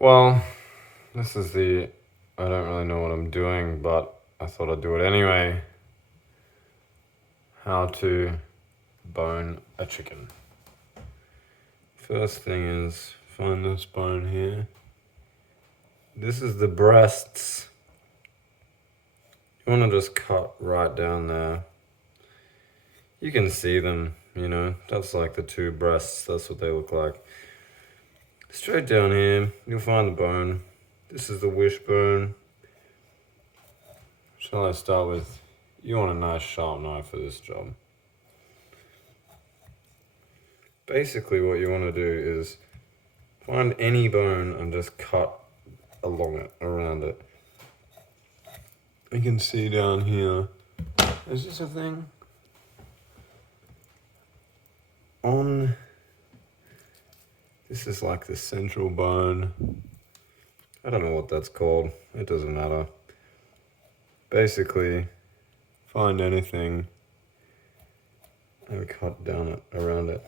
Well, this is I don't really know what I'm doing, but I thought I'd do it anyway. How to bone a chicken. First thing is, find this bone here. This is the breasts. You want to just cut right down there. You can see them, that's like the two breasts, that's what they look like. Straight down here, you'll find the bone. This is the wishbone. Shall I start with, you want a nice sharp knife for this job. Basically what you want to do is find any bone and just cut along it, around it. You can see down here, is this a thing? This is like the central bone. I don't know what that's called, it doesn't matter. Basically, find anything and cut down it, around it.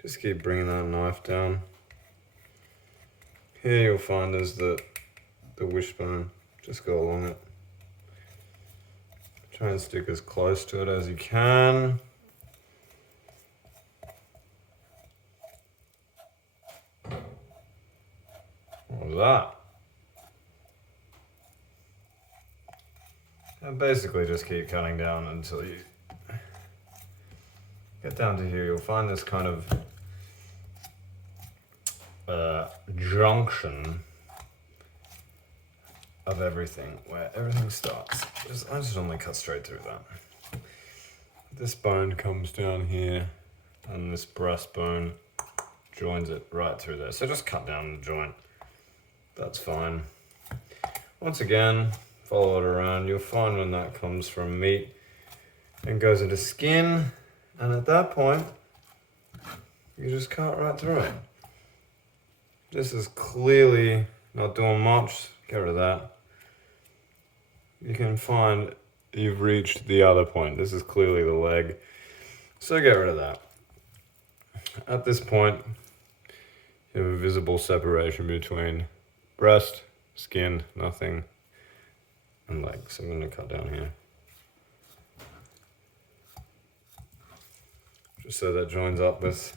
Just keep bringing that knife down. Here you'll find is the wishbone. Just go along it. Try and stick as close to it as you can. What was that? And basically just keep cutting down until you get down to here. You'll find this kind of junction of everything, where everything starts. I just only cut straight through that. This bone comes down here, and this breastbone joins it right through there. So just cut down the joint. That's fine. Once again, follow it around. You'll find when that comes from meat and goes into skin, and at that point, you just cut right through it. This is clearly not doing much. Get rid of that. You can find you've reached the other point. This is clearly the leg. So get rid of that. At this point, you have a visible separation between breast, skin, nothing, and legs. So I'm going to cut down here. Just so that joins up with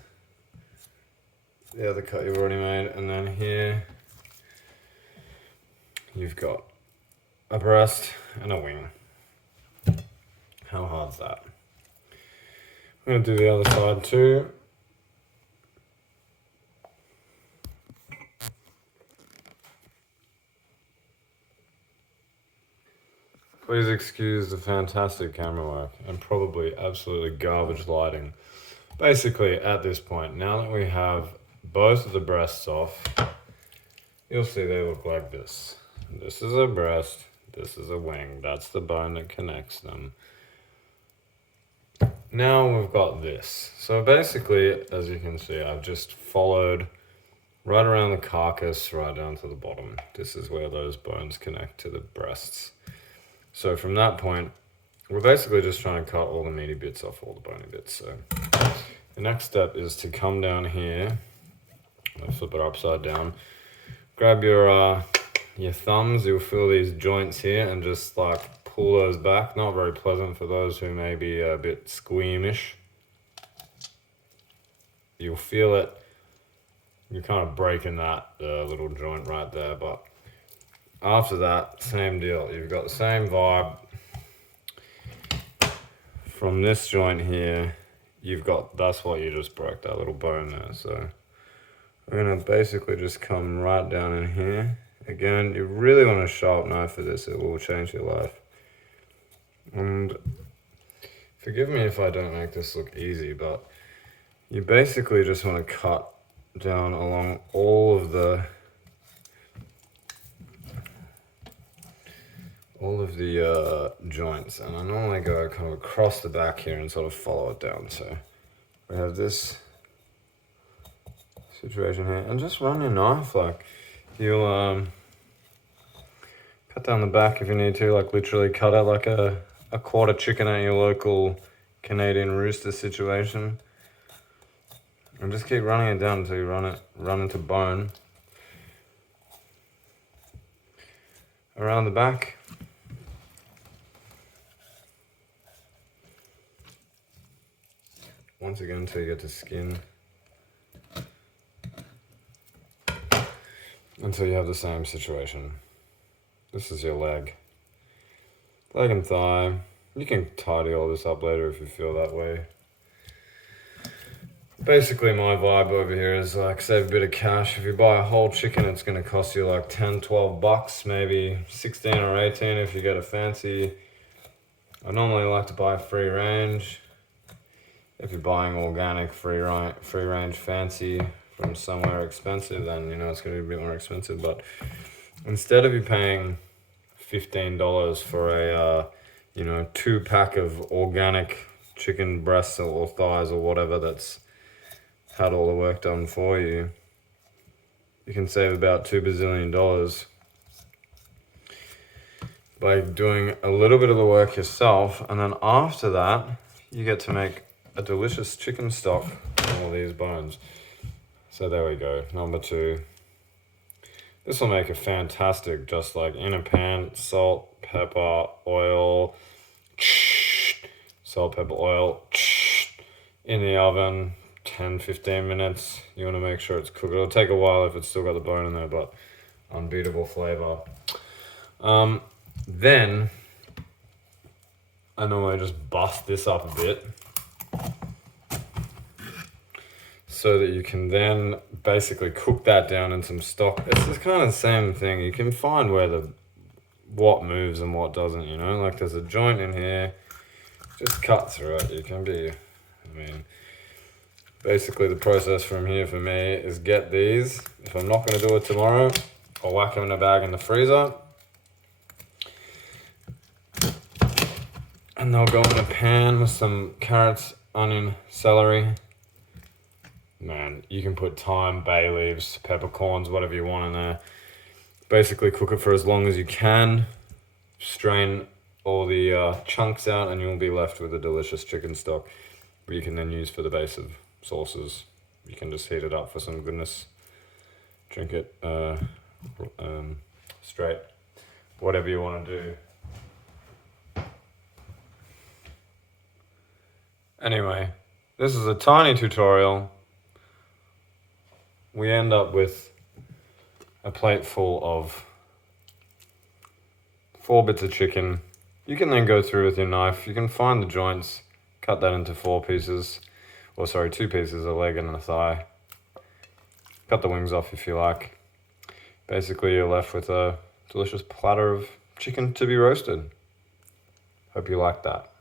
the other cut you've already made. And then here, you've got a breast and a wing. How hard's that? I'm going to do the other side too. Please excuse the fantastic camera work and probably absolutely garbage lighting. Basically, at this point, now that we have both of the breasts off, you'll see they look like this. This is a breast, this is a wing. That's the bone that connects them. Now we've got this. So basically, as you can see, I've just followed right around the carcass, right down to the bottom. This is where those bones connect to the breasts. So from that point, we're basically just trying to cut all the meaty bits off all the bony bits. So the next step is to come down here, flip it upside down, grab your thumbs, you'll feel these joints here and just like pull those back. Not very pleasant for those who may be a bit squeamish. You'll feel it. You're kind of breaking that little joint right there, but after that, same deal. You've got the same vibe. From this joint here, that's what you just broke, that little bone there. So we're gonna basically just come right down in here. Again, you really want a sharp knife for this. It will change your life. And forgive me if I don't make this look easy, but you basically just want to cut down along all of the joints, and I normally go kind of across the back here and sort of follow it down. So we have this situation here, and just run your knife, like you'll cut down the back if you need to, like literally cut it like a quarter chicken at your local Canadian rooster situation. And just keep running it down until you run into bone. Around the back. Once again until you get to skin. Until you have the same situation. This is your leg. Leg and thigh. You can tidy all this up later if you feel that way. Basically my vibe over here is like save a bit of cash. If you buy a whole chicken, it's going to cost you like 10, 12 bucks, maybe 16 or 18 if you get a fancy. I normally like to buy free range. If you're buying organic, free range fancy from somewhere expensive, then you know it's going to be a bit more expensive. But instead of you paying $15 for a 2-pack of organic chicken breasts or thighs or whatever that's had all the work done for you, you can save about $2 bazillion by doing a little bit of the work yourself, and then after that you get to make a delicious chicken stock from all these bones. So there we go, number 2. This will make a fantastic, just like in a pan, salt, pepper, oil, salt, pepper, oil, in the oven, 10-15 minutes. You want to make sure it's cooked. It'll take a while if it's still got the bone in there, but unbeatable flavor. Then I normally just bust this up a bit so that you can then basically cook that down in some stock. It's just kind of the same thing. You can find what moves and what doesn't, you know? Like there's a joint in here, just cut through it. You can basically the process from here for me is get these. If I'm not going to do it tomorrow, I'll whack them in a bag in the freezer. And they'll go in a pan with some carrots, onion, celery. Man, you can put thyme, bay leaves, peppercorns, whatever you want in there. Basically cook it for as long as you can. Strain all the chunks out and you'll be left with a delicious chicken stock you can then use for the base of sauces. You can just heat it up for some goodness. Drink it straight. Whatever you want to do. Anyway, this is a tiny tutorial. We end up with a plate full of 4 bits of chicken. You can then go through with your knife. You can find the joints, cut that into 2 pieces, a leg and a thigh. Cut the wings off if you like. Basically, you're left with a delicious platter of chicken to be roasted. Hope you like that.